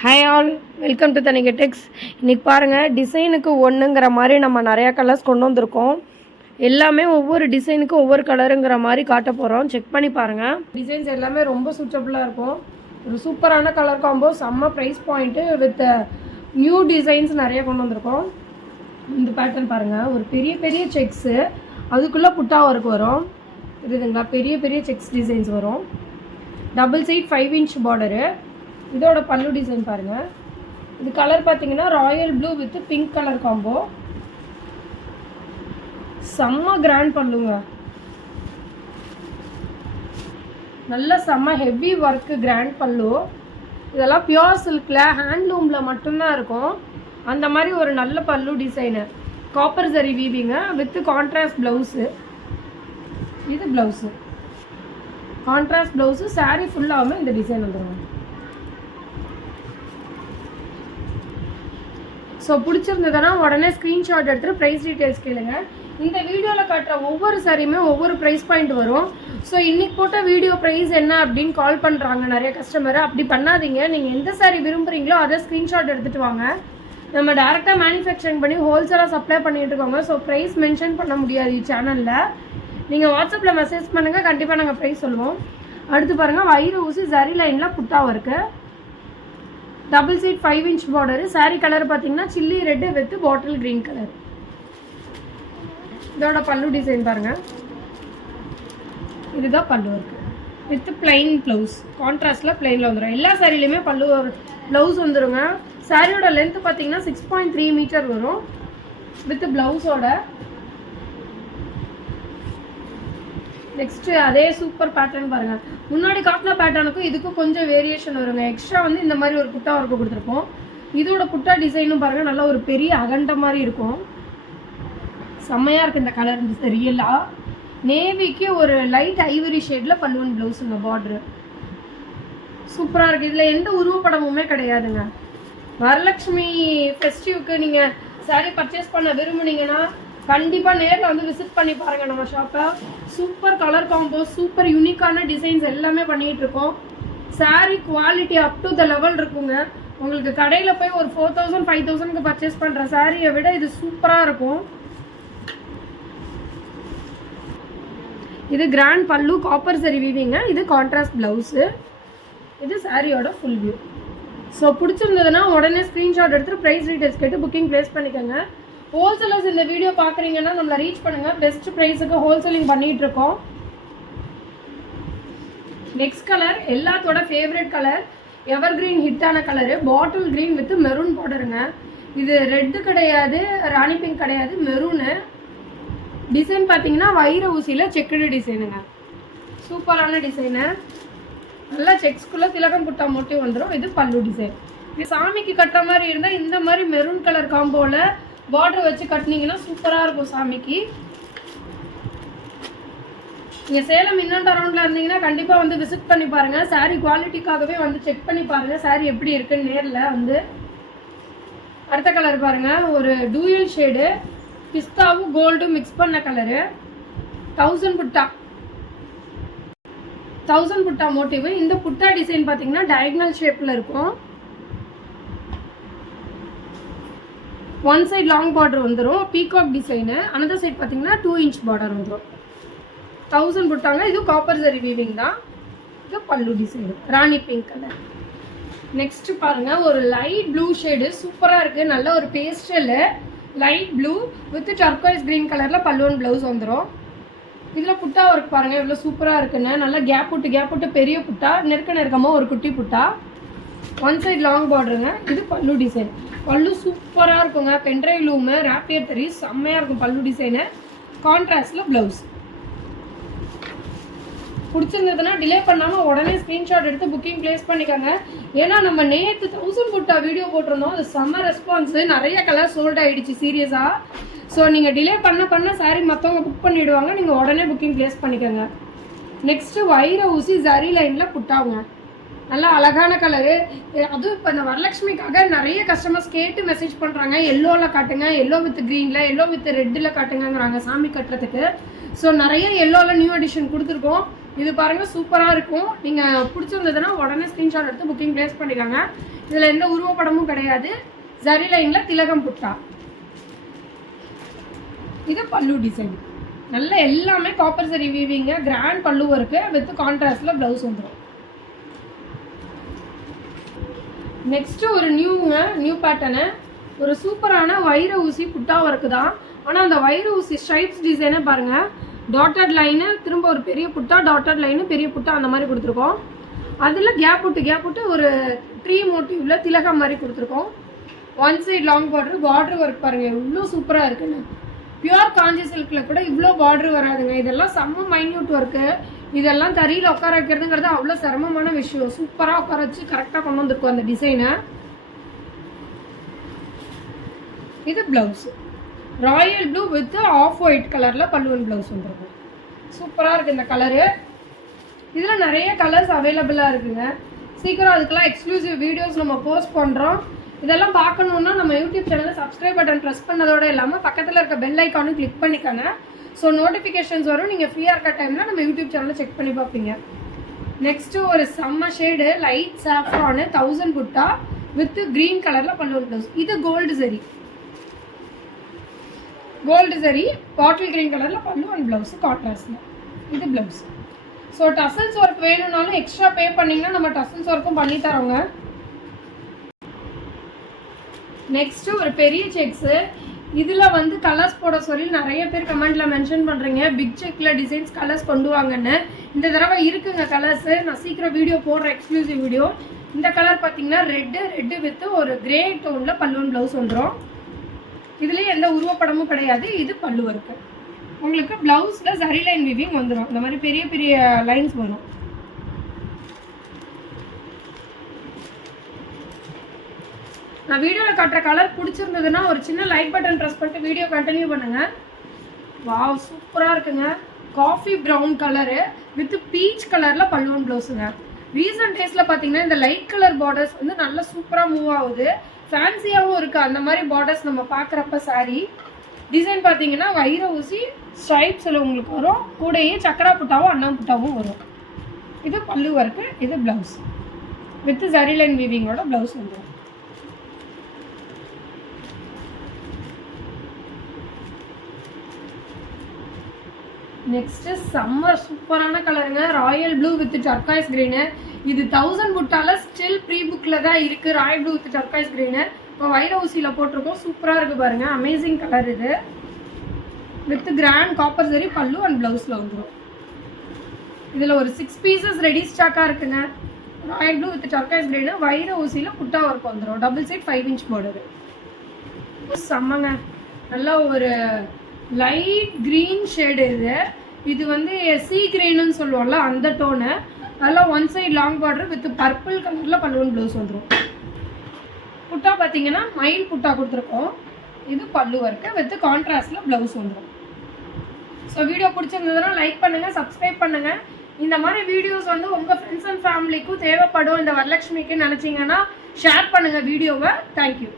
Hi all, welcome to Thanigai டெக்ஸ். இன்றைக்கி பாருங்கள், டிசைனுக்கு ஒன்றுங்கிற மாதிரி நம்ம நிறையா கலர்ஸ் கொண்டு வந்திருக்கோம். எல்லாமே ஒவ்வொரு டிசைனுக்கும் ஒவ்வொரு கலருங்கிற மாதிரி காட்ட போகிறோம். செக் பண்ணி பாருங்கள். டிசைன்ஸ் எல்லாமே ரொம்ப சூட்டபுளாக இருக்கும். ஒரு சூப்பரான கலர் காம்போ, செம்ம price point with new designs நிறைய கொண்டு வந்திருக்கோம். இந்த பேட்டர்ன் பாருங்கள், ஒரு பெரிய பெரிய செக்ஸு, அதுக்குள்ளே புட்டா ஒர்க் வரும். இதுங்களா, பெரிய பெரிய செக்ஸ் டிசைன்ஸ் வரும். Double side 5 inch border. இதோட பல்லு டிசைன் பாருங்கள். இது கலர் பார்த்தீங்கன்னா royal blue with pink colour combo. செம்ம கிராண்ட் பல்லுங்க, நல்ல செம்ம ஹெவி ஒர்க்கு கிராண்ட் பல்லு. இதெல்லாம் பியோர் சில்கில் ஹேண்ட்லூமில் மட்டும்தான் இருக்கும். அந்த மாதிரி ஒரு நல்ல பல்லு டிசைனு. காப்பர் ஜரி வீவிங்க வித் கான்ட்ராஸ்ட் ப்ளவுஸு. இது ப்ளவுஸு, கான்ட்ராஸ்ட் ப்ளவுஸு. சாரீ ஃபுல்லாகவும் இந்த டிசைன் வந்துடும். ஸோ பிடிச்சிருந்ததுன்னா உடனே ஸ்க்ரீன்ஷாட் எடுத்துகிட்டு ப்ரைஸ் டீட்டெயில்ஸ் கேளுங்க. இந்த வீடியோவில் காட்டுற ஒவ்வொரு சாரியுமே ஒவ்வொரு ப்ரைஸ் பாயிண்ட் வரும். ஸோ இன்றைக்கி போட்ட வீடியோ ப்ரைஸ் என்ன அப்படின்னு கால் பண்ணுறாங்க நிறைய கஸ்டமர். அப்படி பண்ணாதீங்க. நீங்கள் எந்த சாரி விரும்புகிறீங்களோ அதை ஸ்க்ரீன்ஷாட் எடுத்துகிட்டு வாங்க. நம்ம டேரெக்டாக மேனுஃபேக்சரிங் பண்ணி ஹோல்சேலாக சப்ளை பண்ணிகிட்டு இருக்கோங்க. ஸோ ப்ரைஸ் மென்ஷன் பண்ண முடியாது சேனலில். நீங்கள் வாட்ஸ்அப்பில் மெசேஜ் பண்ணுங்கள், கண்டிப்பாக நாங்கள் ப்ரைஸ் சொல்லுவோம். அடுத்து பாருங்கள், வைர ஊசி ஜரி லைனில் புட்டாவும் இருக்குது. Double side 5 inch border. Sari colour பார்த்தீங்கன்னா chilli red with bottle green colour. இதோட பல்லு டிசைன் பாருங்கள். இதுதான் பல்லு இருக்குது வித் பிளைன் ப்ளவுஸ். கான்ட்ராஸ்டில் பிளைனில் வந்துடும். எல்லா சாரிலையுமே பல்லு ப்ளவுஸ் வந்துடுங்க. சாரியோட லென்த்து பார்த்தீங்கன்னா 6.3 மீட்டர் வரும் வித் ப்ளவுஸோட. நெக்ஸ்ட்டு அதே சூப்பர் பேட்டர்ன் பாருங்கள். முன்னாடி காட்டின பேட்டர்னுக்கும் இதுக்கும் கொஞ்சம் வேரியேஷன் வருங்க. எக்ஸ்ட்ரா வந்து இந்த மாதிரி ஒரு புட்டா ஒர்க்கு கொடுத்துருப்போம். இதோட புட்டா டிசைனும் பாருங்கள், நல்லா ஒரு பெரிய அகண்ட மாதிரி இருக்கும். செம்மையாக இருக்குது இந்த கலர். ரியலாக நேவிக்கு ஒரு லைட் ஐவரி ஷேடில் பல்லுவன் ப்ளவுஸுங்க. பார்ட்ரு சூப்பராக இருக்குது. இதில் எந்த உருவப்படமுமே கிடையாதுங்க. வரலட்சுமி ஃபெஸ்டிவ்க்கு நீங்கள் சாரீ பர்ச்சேஸ் பண்ண விரும்புனீங்கன்னா கண்டிப்பாக நேரில் வந்து விசிட் பண்ணி பாருங்கள் நம்ம ஷாப்பை. சூப்பர் கலர் காம்போ, சூப்பர் யூனிக்கான டிசைன்ஸ் எல்லாமே பண்ணிகிட்ருக்கோம். Sari quality up to the level இருக்குங்க. உங்களுக்கு கடையில் போய் ஒரு 4000 5000க்கு பர்ச்சேஸ் பண்ணுற சாரியை விட இது சூப்பராக இருக்கும். இது கிராண்ட் பல்லு, காப்பர் சரி வீவிங்க. இது கான்ட்ராஸ்ட் ப்ளவுஸு. இது சாரியோட ஃபுல் வியூ. ஸோ பிடிச்சிருந்ததுன்னா உடனே ஸ்க்ரீன்ஷாட் எடுத்துகிட்டு ப்ரைஸ் டீட்டெயில்ஸ் கேட்டு புக்கிங் ப்ளேஸ் பண்ணிக்கோங்க. ஹோல்சேலர்ஸ் இந்த வீடியோ பார்க்குறீங்கன்னா நம்மளை ரீச் பண்ணுங்கள். பெஸ்ட் ப்ரைஸுக்கு ஹோல்சேலிங் பண்ணிகிட்ருக்கோம். நெக்ஸ்ட் கலர் எல்லாத்தோட ஃபேவரட் கலர், எவர் கிரீன் ஹிட்டான colour, bottle green with maroon பார்டருங்க. இது ரெட்டு கிடையாது, ராணி பிங்க் கிடையாது, மெரூனு. டிசைன் பார்த்தீங்கன்னா வைர ஊசியில் செக்குடு டிசைனுங்க. சூப்பரான டிசைனு. நல்லா செக்ஸ்குள்ளே திலகம் புட்டா மோட்டிவ் வந்துடும். இது பல்லு டிசைன். இது சாமிக்கு கட்டுற மாதிரி இருந்தால் இந்த மாதிரி மெரூன் கலர் காம்போவில் பார்டர் வச்சு கட்டினீங்கன்னா சூப்பராக இருக்கும் சாமிக்கு. நீங்கள் சேலம் இன்னொன்று அரௌண்டில் இருந்தீங்கன்னா கண்டிப்பாக வந்து விசிட் பண்ணி பாருங்கள். சாரீ குவாலிட்டிக்காகவே வந்து செக் பண்ணி பாருங்கள் சாரீ எப்படி இருக்குன்னு நேரில் வந்து. அடுத்த கலர் பாருங்கள், ஒரு டூயல் ஷேடு பிஸ்தாவும் கோல்டும் மிக்ஸ் பண்ண கலரு. 1000 புட்டா மோட்டிவ். இந்த புட்டா டிசைன் பார்த்தீங்கன்னா டயக்னல் ஷேப்பில் இருக்கும். ஒன் சைட் லாங் பார்டர் வந்துடும், பீகாக் டிசைனு. அனதர் சைட் பார்த்தீங்கன்னா 2 இன்ச் பார்டர் வந்துடும். 1000 புட்டாங்க. இது காப்பர் ஜரி வீவிங் தான். இது pallu design, rani pink colour. Next பாருங்கள், ஒரு லைட் ப்ளூ ஷேடு சூப்பராக இருக்குது. நல்ல ஒரு pastel light blue with turquoise green கலரில் பல்லுவன் ப்ளவுஸ் வந்துடும். இதில் புட்டா ஒர்க் பாருங்கள் எவ்வளோ சூப்பராக இருக்குன்னு. நல்லா கேப் விட்டு பெரிய புட்டா, நெருக்கமாக ஒரு குட்டி புட்டா. ஒன் சைட் லாங் பார்டருங்க. இது பல்லு டிசைன். பல்லு சூப்பராக இருக்குங்க. பென்ட்ரைவ் லூமு, ரேப்பியர் தறி, செம்மையாக இருக்கும் பல்லு டிசைனு. கான்ட்ராஸ்டில் ப்ளவுஸ். பிடிச்சிருந்ததுன்னா டிலே பண்ணாமல் உடனே ஸ்க்ரீன்ஷாட் எடுத்து புக்கிங் ப்ளேஸ் பண்ணிக்கோங்க. ஏன்னா நம்ம நேற்று 1000 புட்டா வீடியோ போட்டிருந்தோம். அது செம்ம ரெஸ்பான்ஸு. நிறைய கலர் சோல்ட் ஆகிடுச்சு சீரியஸாக. ஸோ நீங்கள் டிலே பண்ண சாரி மற்றவங்க புக் பண்ணிவிடுவாங்க. நீங்கள் உடனே புக்கிங் ப்ளேஸ் பண்ணிக்கோங்க. நெக்ஸ்ட்டு வைர ஊசி ஜரி லைனில் புட்டாவுங்க. நல்லா அழகான கலரு. அதுவும் இப்போ இந்த வரலட்சுமிக்காக நிறைய கஸ்டமர்ஸ் கேட்டு மெசேஜ் பண்ணுறாங்க. எல்லோவில் காட்டுங்க, எல்லோ வித் க்ரீனில், எல்லோ வித் ரெட்டில் காட்டுங்கிறாங்க சாமி கட்டுறதுக்கு. ஸோ நிறைய எல்லோவில் நியூ எடிஷன் கொடுத்துருக்கோம். இது பாருங்கள் சூப்பராக இருக்கும். நீங்கள் பிடிச்சிருந்ததுன்னா உடனே ஸ்க்ரீன்ஷாட் எடுத்து புக்கிங் ப்ளேஸ் பண்ணிக்கோங்க. இதில் எந்த உருவப்படமும் கிடையாது. ஜரி லைனில் திலகம் புட்டா. இது பல்லு டிசைன். நல்ல எல்லாமே காப்பர் சரி வீவிங்க. கிராண்ட் பல்லு இருக்குது. வித் கான்ட்ராஸ்டில் ப்ளவுஸ் வந்துடும். நெக்ஸ்ட்டு ஒரு நியூ பேட்டர்னு. ஒரு சூப்பரான வைர ஊசி புட்டா ஒர்க்கு தான். ஆனால் அந்த வைர ஊசி ஸ்ட்ரைப்ஸ் டிசைனே பாருங்கள். டாட்டட் லைனு, திரும்ப ஒரு பெரிய புட்டா, டாட்டட் லைனு, பெரிய புட்டா அந்த மாதிரி கொடுத்துருக்கோம். அதில் கேப் விட்டு ஒரு ட்ரீ மோட்டிவில் திலகம் மாதிரி கொடுத்துருக்கோம். One side long border work பாருங்கள் இவ்வளோ சூப்பராக இருக்குன்னு. பியூர் காஞ்சி சில்கில் கூட இவ்வளோ பார்டர் வராதுங்க. இதெல்லாம் செம்ம மைன்யூட் ஒர்க்கு. இதெல்லாம் தறியில் உட்கார வைக்கிறதுங்கிறது அவ்வளோ சிரமமான விஷயம். சூப்பராக உட்கார வச்சு கரெக்டாக கொண்டு வந்துருக்கோம் அந்த டிசைனை. இது blouse royal blue with off white கலரில் பல்லுவன் ப்ளவுஸ் வந்துருக்கும். சூப்பராக இருக்குது இந்த கலரு. இதில் நிறைய கலர்ஸ் அவைலபிளாக இருக்குங்க. சீக்கிரம் அதுக்கெல்லாம் எக்ஸ்க்ளூசிவ் வீடியோஸ் நம்ம போஸ்ட் பண்ணுறோம். இதெல்லாம் பார்க்கணுன்னா நம்ம யூடியூப் சேனலில் சப்ஸ்கிரைப் பட்டன் ப்ரெஸ் பண்ணதோடு இல்லாமல் பக்கத்தில் இருக்க பெல் ஐக்கானும் கிளிக் பண்ணிக்கோங்க. ஸோ நோட்டிஃபிகேஷன்ஸ் வரும். நீங்கள் ஃப்ரீயாக இருக்க டைமில் நம்ம யூடியூப் சேனலில் செக் பண்ணி பார்ப்பீங்க. நெக்ஸ்ட்டு ஒரு செம்ம ஷேடு லைட் சாஃப்ரானு 1000 புட்டா வித் க்ரீன் கலரில் பல்லுவன் ப்ளவுஸ். இது கோல்டு சரி பாட்டில் க்ரீன் கலரில் பல்லுவன் ப்ளவுஸ் கான்ட்ராஸ்டில். இது ப்ளவுஸ். ஸோ டசல்ஸ் ஒர்க் வேணும்னாலும் எக்ஸ்ட்ரா பே பண்ணிங்கன்னா நம்ம டசல்ஸ் ஒர்க்கும் பண்ணி தரோங்க. நெக்ஸ்ட்டு ஒரு பெரிய செக்ஸு. இதில் வந்து கலர்ஸ் போட சொல்லி நிறைய பேர் கமெண்ட்டில் மென்ஷன் பண்ணுறீங்க. பிக் செக்கில் டிசைன்ஸ் கலர்ஸ் கொண்டு வாங்கன்னு. இந்த தடவை இருக்குங்க கலர்ஸு. நான் சீக்கிரம் வீடியோ போடுறேன், எக்ஸ்க்ளூசிவ் வீடியோ. இந்த கலர் பார்த்தீங்கன்னா ரெட்டு வித்து ஒரு கிரே டோனில் பல்லுவன் ப்ளவுஸ் வந்துடும். இதுலேயே எந்த உருவப்படமும் கிடையாது. இது பல்லு ஒர்க்கு. உங்களுக்கு ப்ளவுஸில் ஜரி லைன் வீவிங் வந்துடும். இந்த மாதிரி பெரிய பெரிய லைன்ஸ் வரும். நான் வீடியோவில் காட்டுற கலர் பிடிச்சிருந்ததுன்னா ஒரு சின்ன லைக் பட்டன் ப்ரெஸ் பண்ணிட்டு வீடியோ கண்டினியூ பண்ணுங்கள். வாவ் சூப்பராக இருக்குங்க. Coffee brown colour with beach கலரில் பல்லுவன் ப்ளவுஸுங்க. ரீசன்ட் டேஸில் பார்த்தீங்கன்னா இந்த லைட் கலர் பார்டர்ஸ் வந்து நல்லா சூப்பராக மூவ் ஆகுது. ஃபேன்சியாகவும் இருக்குது அந்த மாதிரி பார்டர்ஸ் நம்ம பார்க்குறப்ப. சாரீ டிசைன் பார்த்தீங்கன்னா வைர ஊசி ஸ்ட்ரைப்ஸில் உங்களுக்கு வரும். கூடையே சக்கரா புட்டாவும் அண்ணா புட்டாவும் வரும். இது பல்லு ஒர்க்கு. இது ப்ளவுஸ் வித் ஜரி லைன் வீவிங்கோட ப்ளவுஸ் வந்துடும். நெக்ஸ்ட்டு செம்ம சூப்பரான கலருங்க. Royal blue with turquoise green. இது 1000 புட்டால ஸ்டில் ப்ரீ புக்கில் தான் இருக்குது. Royal blue with turquoise green. இப்போ வைர ஊசியில் போட்டிருக்கோம். சூப்பராக இருக்குது பாருங்கள். அமேசிங் கலர் இது. With grand copper zari pallu and ப்ளவுஸில் வந்துடும். இதில் ஒரு 6 பீசஸ் ரெடி ஸ்டாக்காக இருக்குங்க. Royal blue with turquoise green. வைர ஊசியில் புட்டா ஒர்க் வந்துடும். Double side 5 inch border. செம்மங்க. நல்லா ஒரு லைட் க்ரீன் ஷேடு. இது வந்து சி க்ரீனுன்னு சொல்லுவோம்ல அந்த டோனு. அதெல்லாம் one side long border with purple கலரில் பல்லுவன் ப்ளவுஸ் வந்துடும். புட்டா பார்த்தீங்கன்னா மயில் புட்டா கொடுத்துருக்கோம். இது பல்லு ஒர்க்கு வித் கான்ட்ராஸ்டில் ப்ளவுஸ் வந்துடும். ஸோ வீடியோ பிடிச்சிருந்ததுன்னா லைக் பண்ணுங்கள், சப்ஸ்கிரைப் பண்ணுங்கள். இந்த மாதிரி வீடியோஸ் வந்து உங்கள் ஃப்ரெண்ட்ஸ் அண்ட் ஃபேமிலிக்கும் தேவைப்படும். இந்த வரலட்சுமிக்கு நினச்சிங்கன்னா ஷேர் பண்ணுங்கள் வீடியோவை. தேங்க்யூ.